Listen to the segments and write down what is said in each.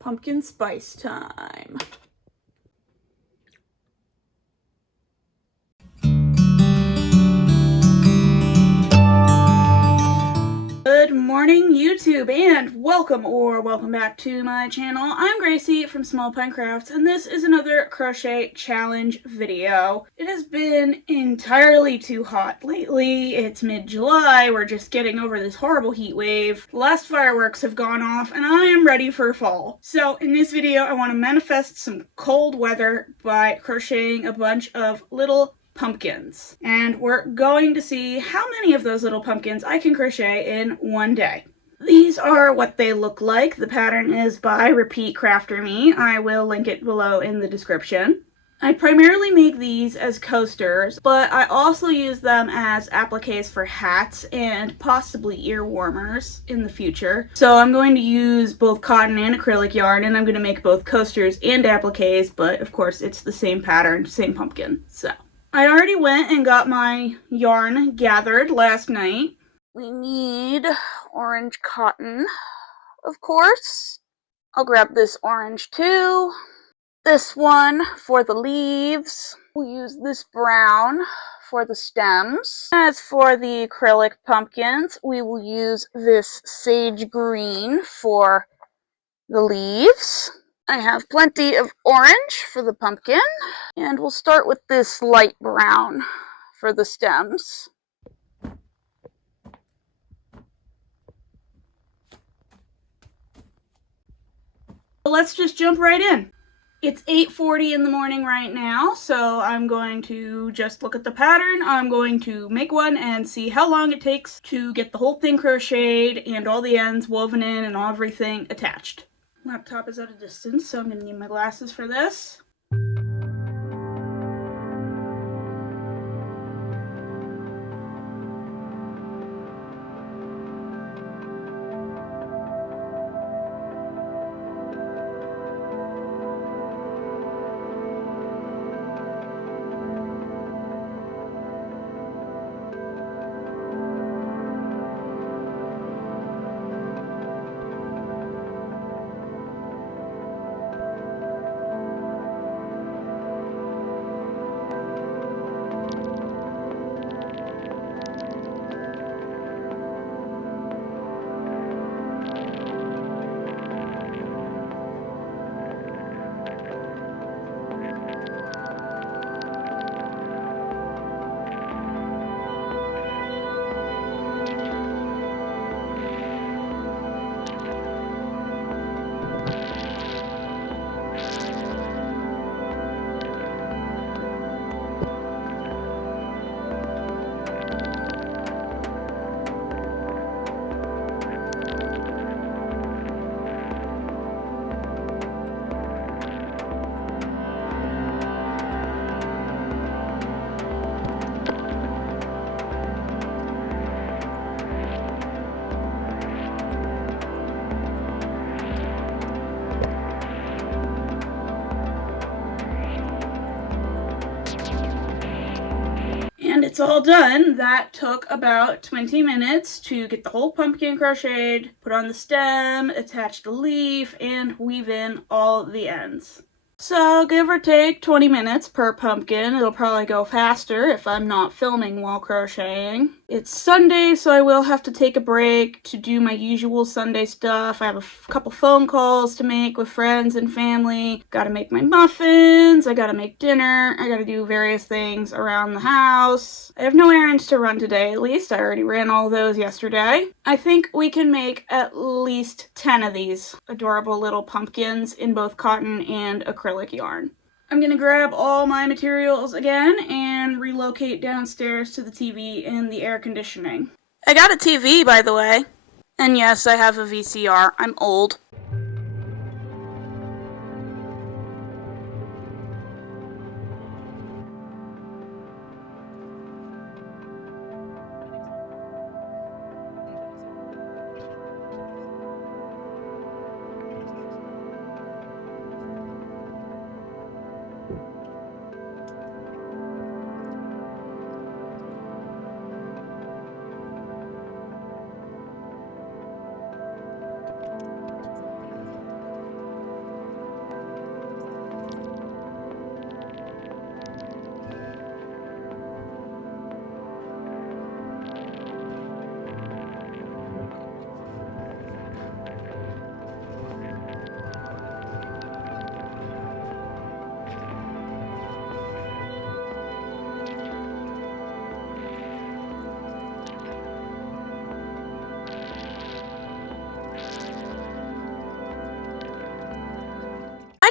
Pumpkin spice time. Good morning, YouTube, and welcome back to my channel. I'm Gracie from Small Pine Crafts, and this is another crochet challenge video. It has been entirely too hot lately. It's mid-July. We're just getting over this horrible heat wave. The last fireworks have gone off, and I am ready for fall. So in this video, I want to manifest some cold weather by crocheting a bunch of little pumpkins, and we're going to see how many of those little pumpkins I can crochet in one day. These are what they look like. The pattern is by Repeat Crafter Me. I will link it below in the description. I primarily make these as coasters, but I also use them as appliques for hats and possibly ear warmers in the future. So I'm going to use both cotton and acrylic yarn, and I'm going to make both coasters and appliques, but of course it's the same pattern, same pumpkin. So I already went and got my yarn gathered last night. We need orange cotton, of course. I'll grab this orange too. This one for the leaves. We'll use this brown for the stems. As for the acrylic pumpkins, we will use this sage green for the leaves. I have plenty of orange for the pumpkin, and we'll start with this light brown for the stems. Let's just jump right in. It's 8:40 in the morning right now, so I'm going to just look at the pattern. I'm going to make one and see how long it takes to get the whole thing crocheted and all the ends woven in and everything attached. Laptop is at a distance, so I'm going to need my glasses for this. And it's all done. That took about 20 minutes to get the whole pumpkin crocheted, put on the stem, attach the leaf, and weave in all the ends. So give or take 20 minutes per pumpkin. It'll probably go faster if I'm not filming while crocheting. It's Sunday, so I will have to take a break to do my usual Sunday stuff. I have a couple phone calls to make with friends and family. Gotta make my muffins, I gotta make dinner, I gotta do various things around the house. I have no errands to run today, at least. I already ran all those yesterday. I think we can make at least 10 of these adorable little pumpkins in both cotton and acrylic yarn. I'm gonna grab all my materials again and relocate downstairs to the TV and the air conditioning. I got a TV, by the way. And yes, I have a VCR. I'm old.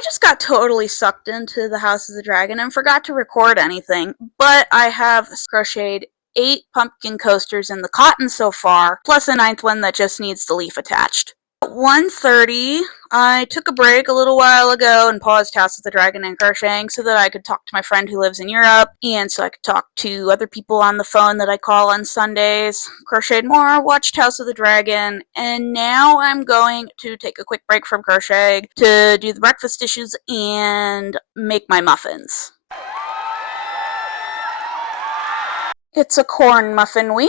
I just got totally sucked into the House of the Dragon and forgot to record anything, but I have crocheted 8 pumpkin coasters in the cotton so far, plus a 9th one that just needs the leaf attached. At 1:30, I took a break a little while ago and paused House of the Dragon and crocheting so that I could talk to my friend who lives in Europe, and so I could talk to other people on the phone that I call on Sundays, crocheted more, watched House of the Dragon, and now I'm going to take a quick break from crocheting to do the breakfast dishes and make my muffins. It's a corn muffin week.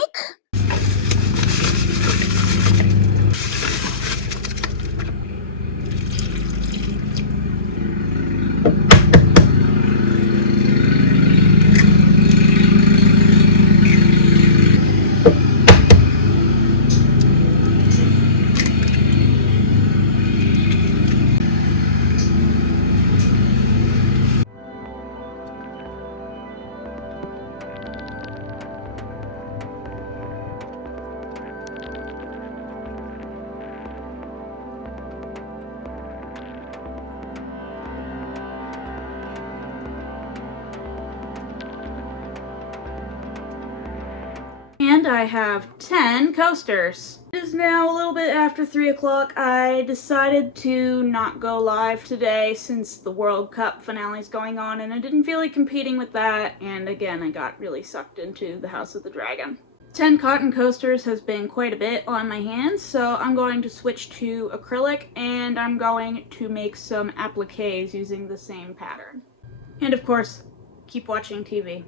And I have 10 coasters. It is now a little bit after 3 o'clock. I decided to not go live today since the World Cup finale is going on, and I didn't feel like competing with that, and again, I got really sucked into the House of the Dragon. 10 cotton coasters has been quite a bit on my hands, so I'm going to switch to acrylic, and I'm going to make some appliques using the same pattern. And of course, keep watching TV.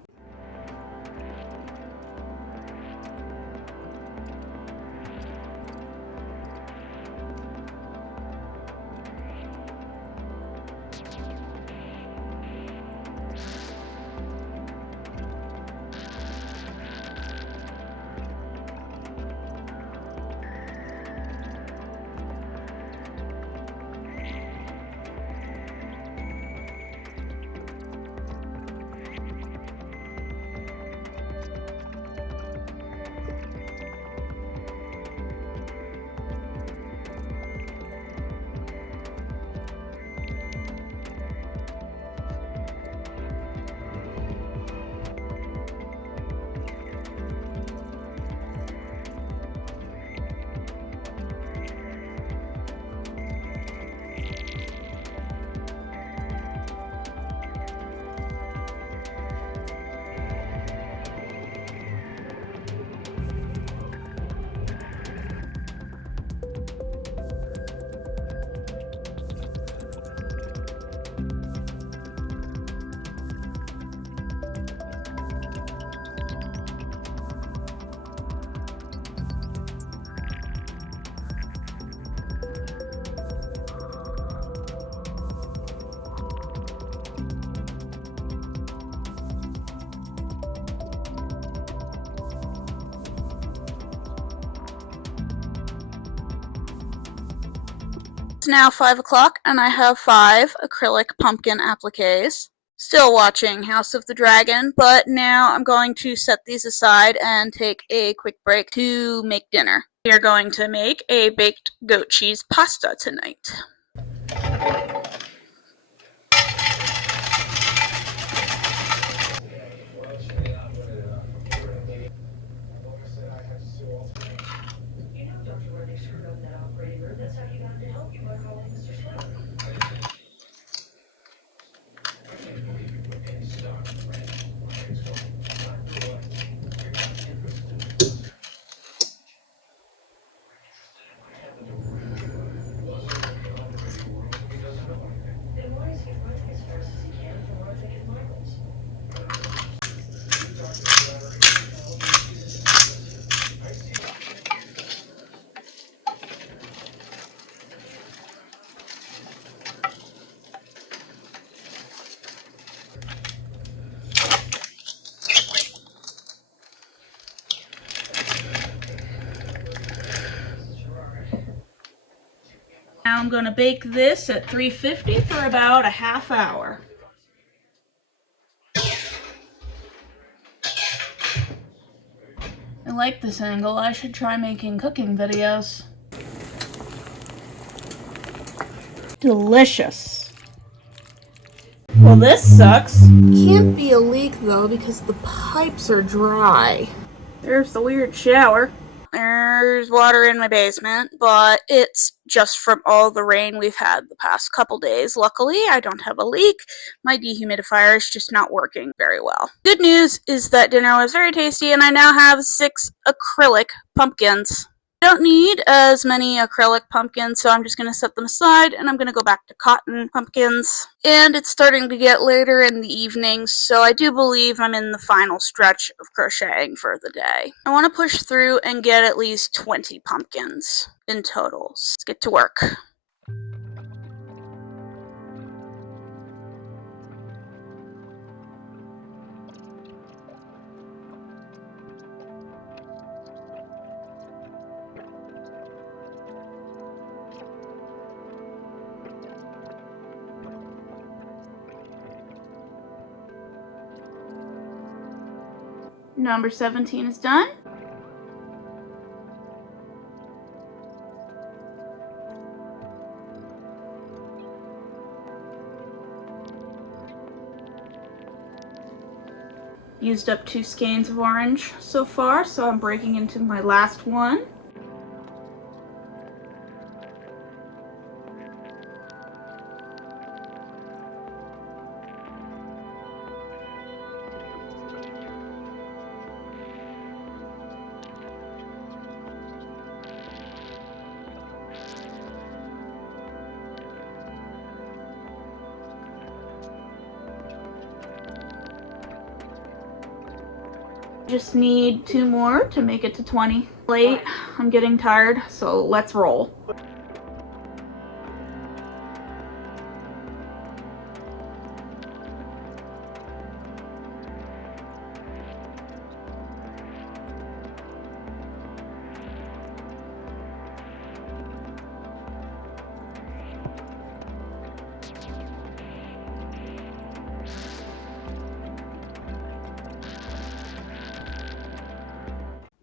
It's now 5 o'clock and I have 5 acrylic pumpkin appliques. Still watching House of the Dragon, but now I'm going to set these aside and take a quick break to make dinner. We are going to make a baked goat cheese pasta tonight. Now I'm going to bake this at 350 for about a half hour. I like this angle. I should try making cooking videos. Delicious. Well, this sucks. Can't be a leak though because the pipes are dry. There's the weird shower. There's water in my basement, but it's just from all the rain we've had the past couple days. Luckily, I don't have a leak. My dehumidifier is just not working very well. Good news is that dinner was very tasty, and I now have 6 acrylic pumpkins. I don't need as many acrylic pumpkins, so I'm just going to set them aside, and I'm going to go back to cotton pumpkins. And it's starting to get later in the evening, so I do believe I'm in the final stretch of crocheting for the day. I want to push through and get at least 20 pumpkins in total. Let's get to work. Number 17 is done. Used up 2 skeins of orange so far, so I'm breaking into my last one. Just need 2 more to make it to 20. Late, I'm getting tired, so let's roll.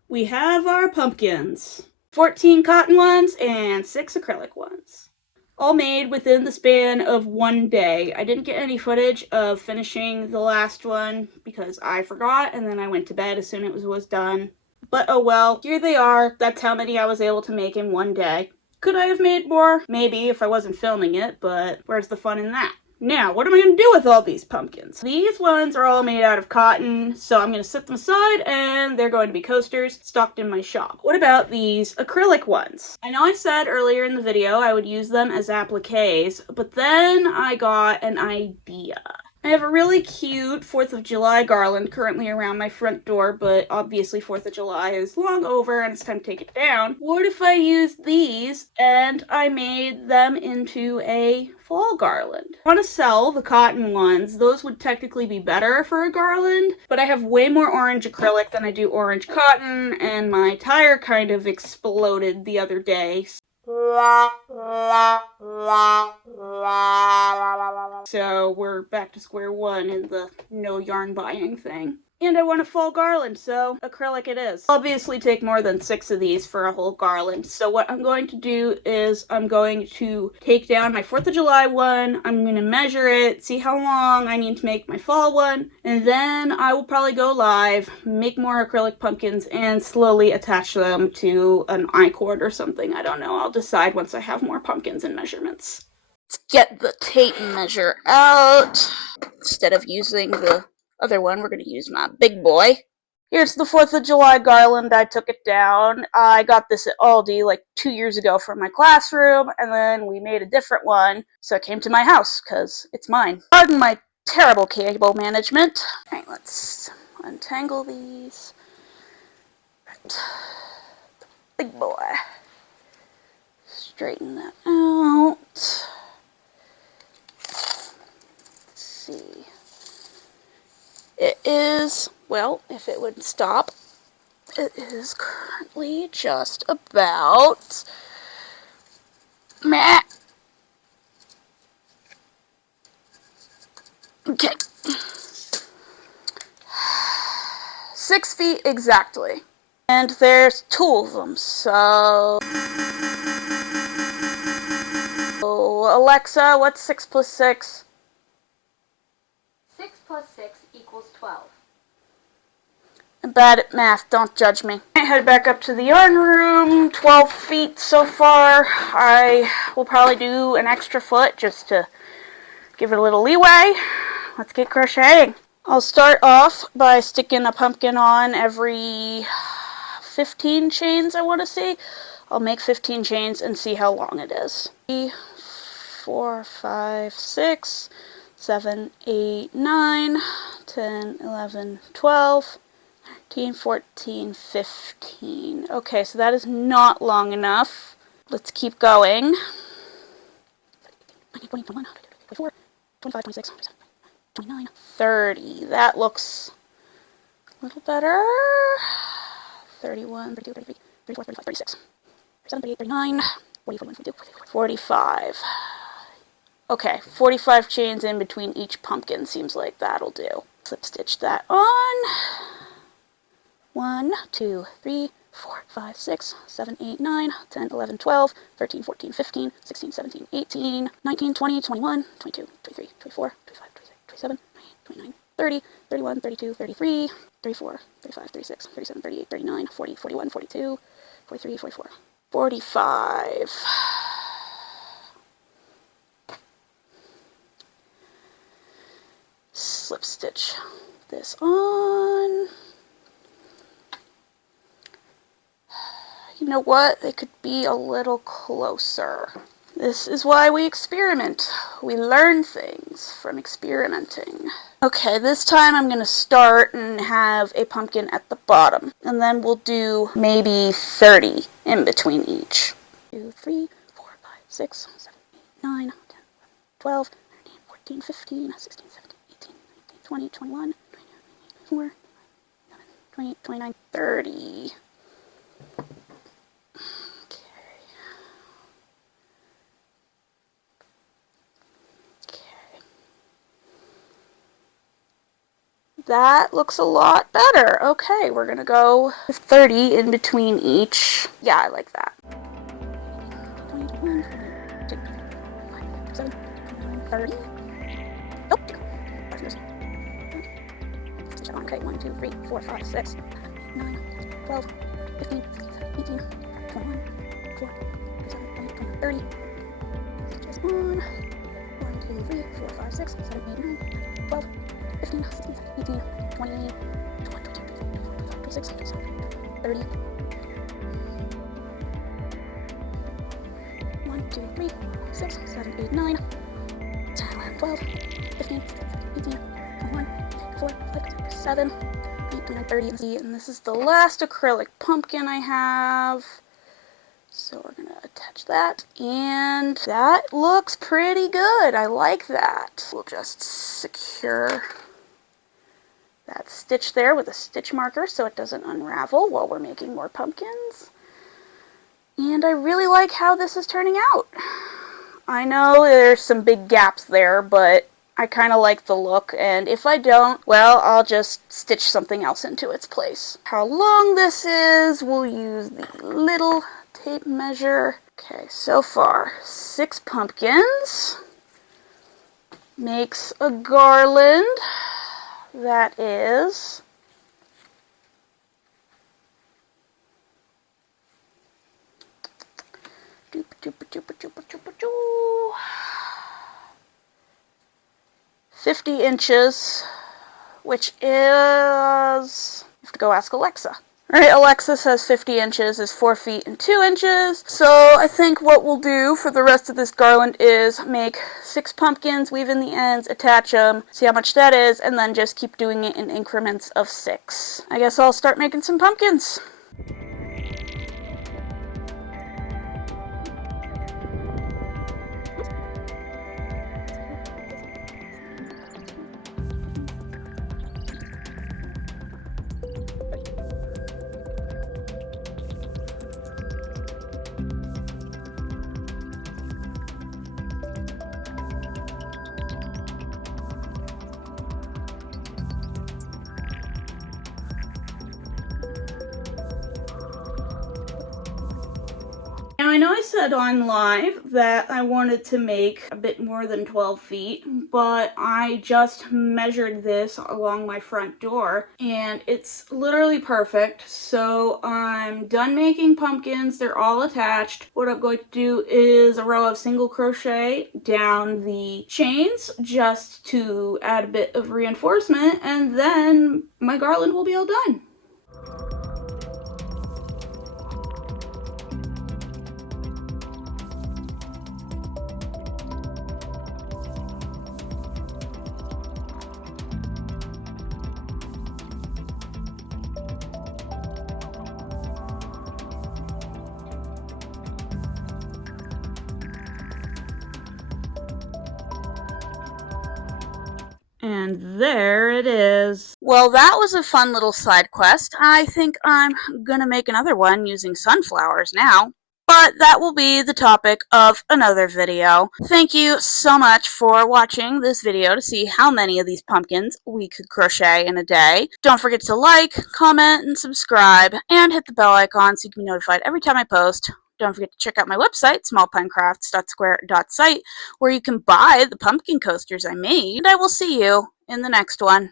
We have our pumpkins. 14 cotton ones and 6 acrylic ones. All made within the span of 1 day. I didn't get any footage of finishing the last one because I forgot and then I went to bed as soon as it was done. But oh well, here they are. That's how many I was able to make in 1 day. Could I have made more? Maybe if I wasn't filming it, but where's the fun in that? Now, what am I going to do with all these pumpkins? These ones are all made out of cotton, so I'm going to set them aside and they're going to be coasters stocked in my shop. What about these acrylic ones? I know I said earlier in the video I would use them as appliques, but then I got an idea. I have a really cute 4th of July garland currently around my front door, but obviously 4th of July is long over and it's time to take it down. What if I used these and I made them into a fall garland? I want to sell the cotton ones. Those would technically be better for a garland, but I have way more orange acrylic than I do orange cotton, and my tire kind of exploded the other day. So we're back to square one in the no yarn buying thing. And I want a fall garland, so acrylic it is. Obviously take more than 6 of these for a whole garland. So what I'm going to do is I'm going to take down my 4th of July one, I'm going to measure it, see how long I need to make my fall one, and then I will probably go live, make more acrylic pumpkins, and slowly attach them to an I-cord or something. I don't know. I'll decide once I have more pumpkins and measurements. Let's get the tape measure out. Instead of using the other one, we're going to use my big boy. Here's the 4th of July garland. I took it down. I got this at Aldi like 2 years ago from my classroom, and then we made a different one, so it came to my house because it's mine. Pardon my terrible cable management. Alright, let's untangle these. Right. Big boy. Straighten that out. Let's see. It is, well, if it would stop, it is currently just about meh. Okay. 6 feet exactly. And there's 2 of them, so Alexa, what's 6 plus 6? 6 plus 6 equals 12. I'm bad at math, don't judge me. I head back up to the yarn room, 12 feet so far. I will probably do an extra foot just to give it a little leeway. Let's get crocheting. I'll start off by sticking a pumpkin on every 15 chains, I want to see. I'll make 15 chains and see how long it is. 3, 4, 5, 6, 7, 8, 9, 10, 11, 12, 13, 14, 15. Okay, so that is not long enough. Let's keep going. 19, 20, 21, 24, 25, 26, 27, 29, 30. That looks a little better. 31, 32, 33, 34, 35, 36, 37, 38, 39, 40, 41, 42, 45. Okay, 45 chains in between each pumpkin seems like that'll do. Slip stitch that on. 1, 2, 3, 4, 5, 6, 7, 8, 9, 10, 11, 12, 13, 14, 15, 16, 17, 18, 19, 20, 21, 22, 23, 24, 25, 26, 27, 29, 30, 31, 32, 33, 34, 35, 36, 37, 38, 39, 40, 41, 42, 43, 44, 45. Slip stitch this on. You know what? They could be a little closer. This is why we experiment. We learn things from experimenting. Okay, this time I'm going to start and have a pumpkin at the bottom. And then we'll do maybe 30 in between each. 2, 3, 4, 5, 6, 7, 8, 9, 10, 12, 13, 14, 15, 16, 17, 18, 19, 20, 21, 22, 24, 28, 29, 30. That looks a lot better. Okay, we're gonna go with 30 in between each. Yeah, I like that. 21, 22, 27, 30. Oh, okay, 1, 2, 3, 4, 5, 6, 9, 12, 15, 16, 17, 18, 21, 24, 27, 28, 29, 30. Stitches on. 1, 2, 3, 4, 5, 6, 7, 8, 9, 12, 15, 16, 17, 18, 20, 21, 22, 23, 24, 25, 26, 27, 30. 1, 2, 3, 4, 6, 7, 8, 9, 10, 11, 12, 15, 16, 18, 21, 24, 25, 7, 8, 29, 30. And this is the last acrylic pumpkin I have. So we're going to attach that, and that looks pretty good. I like that. We'll just secure that stitch there with a stitch marker so it doesn't unravel while we're making more pumpkins. And I really like how this is turning out. I know there's some big gaps there, but I kind of like the look, and if I don't, well, I'll just stitch something else into its place. How long this is, we'll use the little tape measure. Okay, so far 6 pumpkins makes a garland that is 50 inches, which is, I have to go ask Alexa. Alright, Alexa says 50 inches is 4 feet and 2 inches. So I think what we'll do for the rest of this garland is make 6 pumpkins, weave in the ends, attach them, see how much that is, and then just keep doing it in increments of 6. I guess I'll start making some pumpkins. know I said on live that I wanted to make a bit more than 12 feet, but I just measured this along my front door and it's literally perfect. So I'm done making pumpkins. They're all attached. What I'm going to do is a row of single crochet down the chains just to add a bit of reinforcement, and then my garland will be all done. And there it is. Well, that was a fun little side quest. I think I'm gonna make another one using sunflowers now. But that will be the topic of another video. Thank you so much for watching this video to see how many of these pumpkins we could crochet in a day. Don't forget to like, comment, and subscribe, and hit the bell icon so you can be notified every time I post. Don't forget to check out my website, smallpinecrafts.square.site, where you can buy the pumpkin coasters I made. And I will see you in the next one.